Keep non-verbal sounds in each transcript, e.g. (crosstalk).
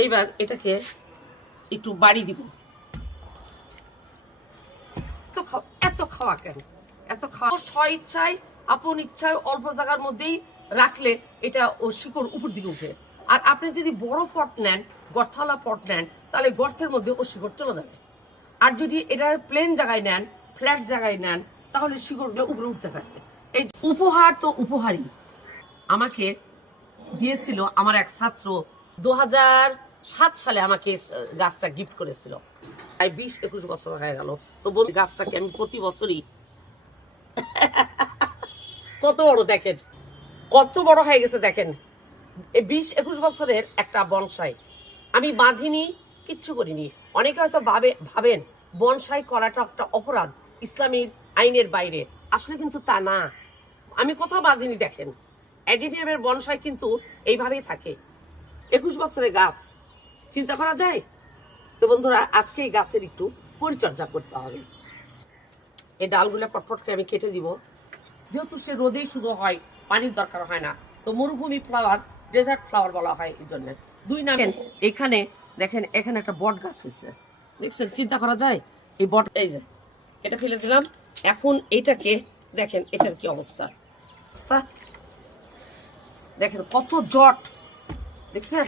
এইবার এটাকে একটু বাড়ি দিব। এত খাওয়া এত খাওয়া কেন? এত খাওয়া। স্ব ইচ্ছায় আপন ইচ্ছায় অল্প জায়গার মধ্যেই রাখলে এটা ও শিকড় উপর দিকে উঠে। আর আপনি যদি বড় পট নেন গর্থালা পট নেন, তাহলে গর্তের মধ্যে ও শিকড় চলে যাবে। আর যদি এটা প্লেন জায়গায় নেন ফ্ল্যাট জায়গায় নেন, তাহলে শিকড়গুলো উপরে উঠতে থাকবে। এই উপহার তো উপহারই। আমাকে দিয়েছিল আমার এক ছাত্র দু হাজার সাত সালে আমাকে গাছটা গিফট করেছিল। প্রায় বিশ একুশ বছর হয়ে গেল। তো বল গাছটাকে আমি প্রতি বছরই (laughs) কত বড় দেখেন? কত বড় হয়ে গেছে দেখেন। বিশ একুশ বছরের একটা বনসাই। আমি বাঁধিনি, কিচ্ছু করিনি। অনেকে হয়তো ভাবে, ভাবেন, বনসাই করাটা একটা অপরাধ ইসলামীর আইনের বাইরে। আসলে কিন্তু তা না। আমি কোথাও বাঁধিনি দেখেন। অ্যাডিনিয়ামের বনসাই কিন্তু এইভাবেই থাকে। একুশ বছরের গাছ। চিন্তা করা যায়? তো বন্ধুরা আজকে এই গাছের একটু পরিচর্যা করতে হবে। এই ডালগুলো পটপট করে আমি কেটে দিব। যেহেতু সে রোদেই শুধু হয় পানির দরকার হয় না তো মরুভূমি ফ্লাওয়ার ডেজার্ট ফ্লাওয়ার বলা হয় এই জন্য। দুই নামেন এখানে দেখেন এখানে একটা বট গাছ হয়েছে। দেখছেন চিন্তা করা যায়? এই বট এই যে এটা ফেলে দিলাম। এখন এটাকে দেখেন এটার কি অবস্থা? অবস্থা? দেখেন কত জট। দেখছেন?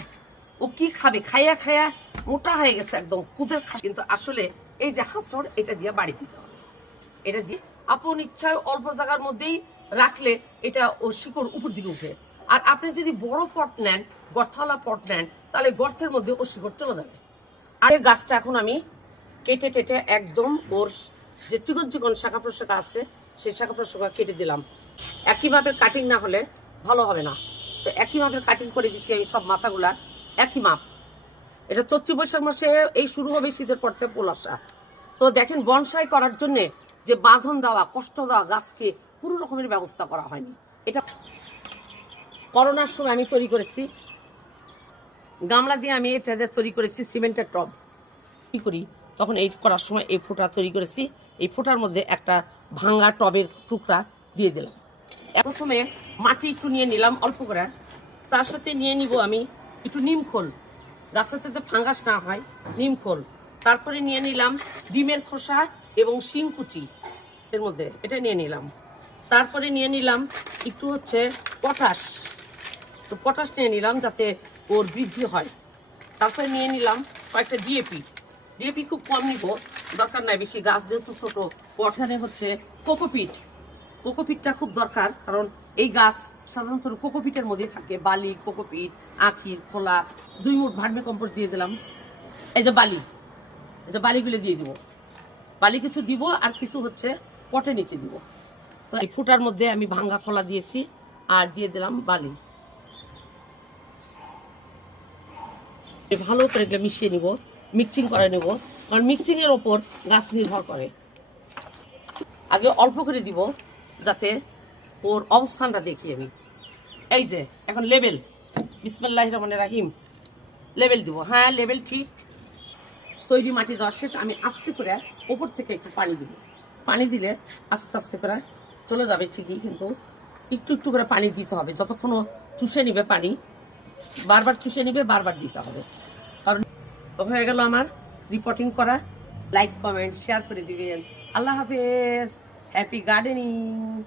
ও কি খাবে? খাইয়া খাইয়া মোটা হয়ে গেছে একদম, কুদের খা কিন্তু আসলে এই যে হাঁসড় এটা দিয়ে বাড়ি দিতে হবে। এটা দিয়ে আপন ইচ্ছায় অল্প জায়গার মধ্যেই রাখলে এটা ও শিকড় উপর দিকে উঠে। আর আপনি যদি বড় পট নেন গর্থালা পট নেন, তাহলে গর্তের মধ্যে ও শিকড় চলে যাবে। আর এই গাছটা এখন আমি কেটে কেটে একদম ওর যে চিকন চিকন শাখা প্রশাখা আছে, সেই শাখা প্রশাখা কেটে দিলাম। একইভাবে কাটিং না হলে ভালো হবে না। তো একইভাবে কাটিং করে দিছি আমি সব মাথাগুলা। একই মাপ। এটা চৈত্র বৈশাখ মাসে এই শুরু হবে, শীতের পর থেকে পোল আসা তো দেখেন, বনসাই করার জন্যে যে বাঁধন দেওয়া, কষ্ট দেওয়া গাছকে পুরো রকমের ব্যবস্থা করা হয়নি। এটা করোনার সময় আমি তৈরি করেছি। গামলা দিয়ে আমি এটা তৈরি করেছি, সিমেন্টের টব। কি করি? তখন এই করার সময় এই ফোঁটা তৈরি করেছি। এই ফোঁটার মধ্যে একটা ভাঙা টবের টুকরা দিয়ে দিলাম। প্রথমে মাটি একটু নিয়ে নিলাম অল্প করে। তার সাথে নিয়ে নিব আমি একটু নিম খোল। গাছের সাথে ফাঙ্গাস না হয়, নিম খোল। তারপরে নিয়ে নিলাম ডিমের খোসা এবং শিংকুচি এর মধ্যে, এটা নিয়ে নিলাম। তারপরে নিয়ে নিলাম একটু হচ্ছে পটাশ। তো পটাশ নিয়ে নিলাম যাতে ওর বৃদ্ধি হয়। তারপরে নিয়ে নিলাম কয়েকটা ডিএপি ডিএপি খুব কম নিব, দরকার নাই বেশি। গাছ যেহেতু ছোটো পটানে হচ্ছে কোকোপিট। কোকোপিটটা খুব দরকার, কারণ এই গাছ সাধারণত কোকোপিটের মধ্যে থাকে, বালি, কোকোপিট, আখির, খোলা, দুই মুঠ ভার্মি কম্পোস্ট দিয়ে দিলাম। এই যে বালি, এই যে বালিগুলো দিয়ে দিব। বালি কিছু দিব আর কিছু হচ্ছে পটে নিচে দিব। তো এই ফুটার মধ্যে আমি ভাঙ্গা খোলা দিয়েছি আর দিয়ে দিলাম বালি। ভালো করে এগুলো মিশিয়ে নিব মিক্সিং করে নেব, কারণ মিক্সিং এর ওপর গাছ নির্ভর করে। আগে অল্প করে দিব যাতে ওর অবস্থানটা দেখি আমি। এই যে, এখন লেবেল। বিসমিল্লাহ রহমান রাহিম। লেবেল দিব। হ্যাঁ লেবেল ঠিক। তৈরি মাটি দেওয়া শেষ। আমি আস্তে করে ওপর থেকে একটু পানি দিব। পানি দিলে আস্তে আস্তে করে চলে যাবে ঠিকই, কিন্তু একটু একটু করে পানি দিতে হবে। যতক্ষণ চুষে নিবে পানি, বারবার চুষে নিবে, বারবার দিতে হবে। কারণ হয়ে গেল আমার রিপোর্টিং করা। লাইক কমেন্ট শেয়ার করে দিবেন। আল্লাহ হাফেজ। Happy gardening!